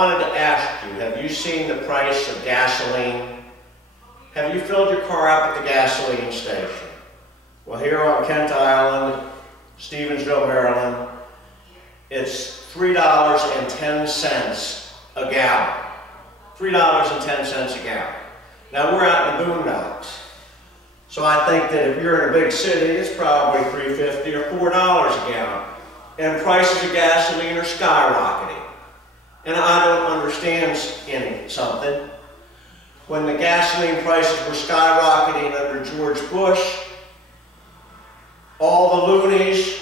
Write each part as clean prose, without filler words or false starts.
wanted to ask you, have you seen the price of gasoline? Have you filled your car up at the gasoline station? Well, here on Kent Island, Stevensville, Maryland, it's $3.10 a gallon. $3.10 a gallon. Now, we're out in the boondocks. So I think that if you're in a big city, it's probably $3.50 or $4 a gallon. And prices of gasoline are skyrocketing. And I don't understand something. When the gasoline prices were skyrocketing under George Bush, all the loonies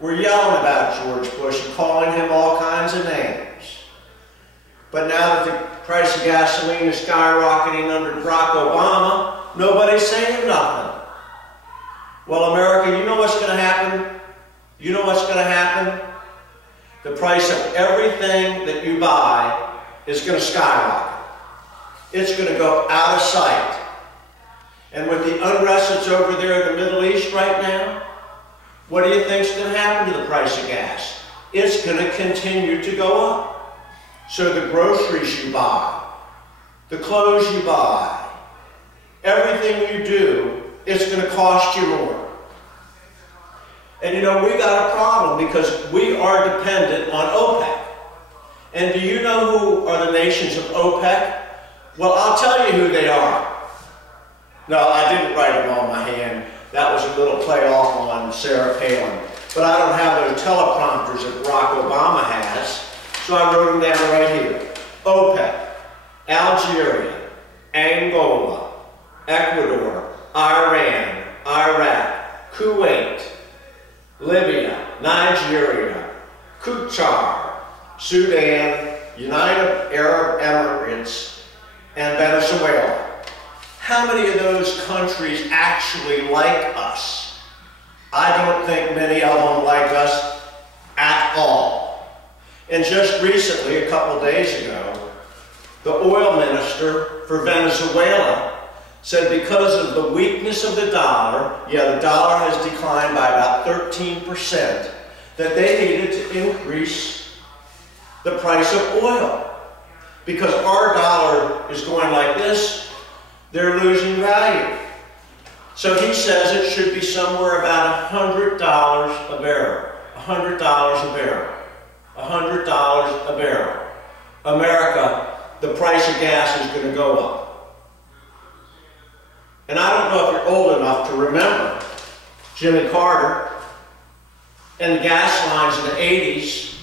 were yelling about George Bush and calling him all kinds of names. But now that the price of gasoline is skyrocketing under Barack Obama, nobody's saying nothing. Well, America, you know what's going to happen? You know what's going to happen? The price of everything that you buy is going to skyrocket. It's going to go out of sight. And with the unrest that's over there in the Middle East right now, what do you think is going to happen to the price of gas? It's going to continue to go up. So the groceries you buy, the clothes you buy, everything you do, it's going to cost you more. And you know, we got a problem because we are dependent on OPEC. And do you know who are the nations of OPEC? Well, I'll tell you who they are. No, I didn't write them on my hand. That was a little play off on Sarah Palin. But I don't have those teleprompters that Barack Obama has, so I wrote them down right here. OPEC, Algeria, Angola, Ecuador, Iran, Iraq, Kuwait, Libya, Nigeria, Qatar, Sudan, United Arab Emirates, and Venezuela. How many of those countries actually like us? I don't think many of them like us at all. And just recently, a couple days ago, the oil minister for Venezuela said because of the weakness of the dollar, the dollar has declined by about 13%, that they needed to increase the price of oil. Because our dollar is going like this, they're losing value. So he says it should be somewhere about $100 a barrel. $100 a barrel. $100 a barrel. America, the price of gas is going to go up. And I don't know if you're old enough to remember Jimmy Carter and the gas lines in the 80s.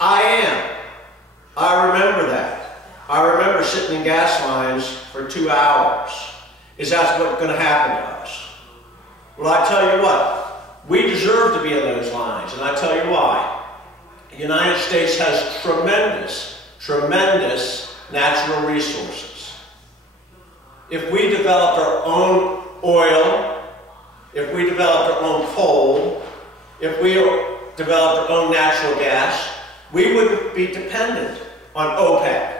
I am. I remember that. I remember sitting in gas lines for 2 hours. Is that what's going to happen to us? Well, I tell you what, we deserve to be in those lines, and I tell you why. The United States has tremendous, tremendous natural resources. If we developed our own oil, if we developed our own coal, if we developed our own natural gas, we wouldn't be dependent on OPEC.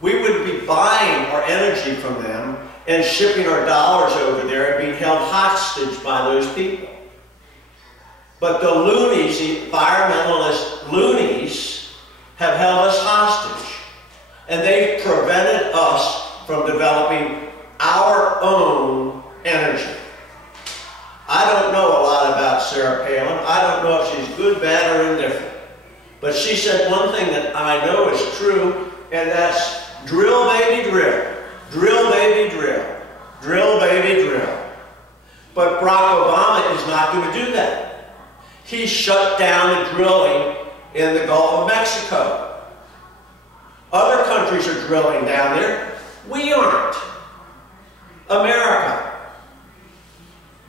We would be buying our energy from them and shipping our dollars over there and being held hostage by those people. But the loonies, the environmentalist loonies, have held us hostage. And they've prevented us from developing our own energy. I don't know a lot about Sarah Palin. I don't know if she's good, bad, or indifferent. But she said one thing that I know is true, and that's drill, baby, drill. Drill, baby, drill. Drill, baby, drill. But Barack Obama is not going to do that. He shut down the drilling in the Gulf of Mexico. Other countries are drilling down there. We aren't. America.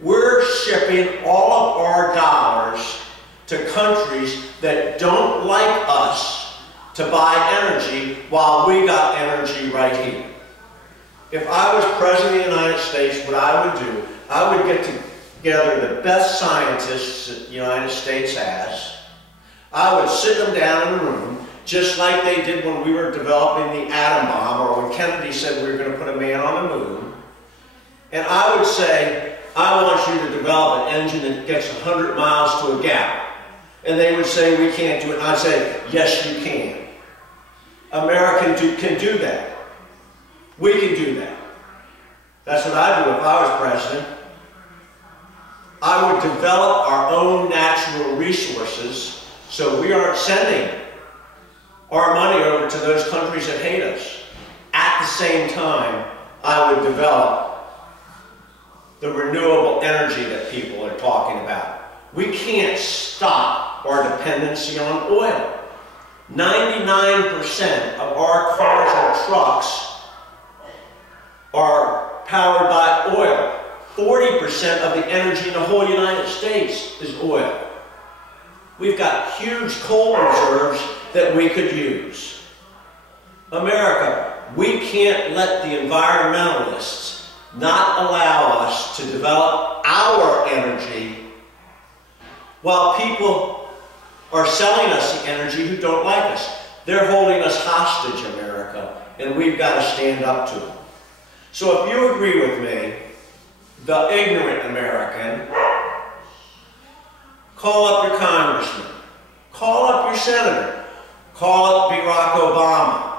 We're shipping all of our dollars to countries that don't like us to buy energy while we got energy right here. If I was President of the United States, what I would do, I would get together the best scientists that the United States has. I would sit them down in a room, just like they did when we were developing the atom bomb, or when Kennedy said we were going to put a man on the moon. And I would say, I want you to develop an engine that gets 100 miles to a gallon. And they would say, we can't do it. And I'd say, yes, you can. America can do that. We can do that. That's what I'd do if I was president. I would develop our own natural resources so we aren't sending our money over to those countries that hate us. At the same time, I would develop the renewable energy that people are talking about. We can't stop our dependency on oil. 99% of our cars and trucks are powered by oil. 40% of the energy in the whole United States is oil. We've got huge coal reserves that we could use. America, we can't let the environmentalists not allow us to develop our energy while people are selling us the energy who don't like us. They're holding us hostage, America, and we've got to stand up to them. So if you agree with me, the ignorant American, call up your congressman, call up your senator, call up Barrack Obama,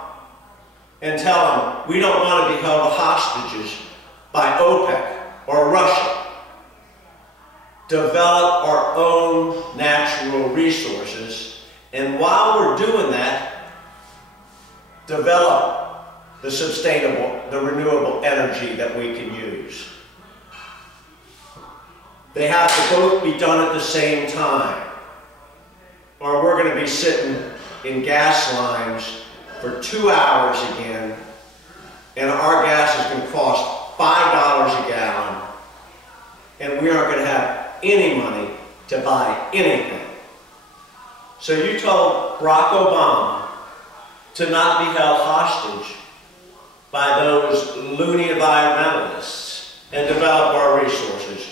and tell him we don't want to be held hostages by OPEC or Russia. Develop our own natural resources, and while we're doing that, develop the sustainable, the renewable energy that we can use. They have to both be done at the same time, or we're going to be sitting in gas lines for 2 hours again, and our gas is going to cost $5 a gallon, and we aren't going to have any money to buy anything. So you told Barack Obama to not be held hostage by those loony environmentalists and develop our resources.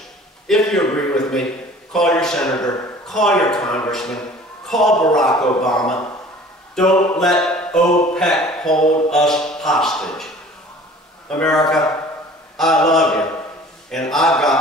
If you agree with me, call your senator, call your congressman, call Barack Obama. Don't let OPEC hold us hostage. America, I love you, and I've got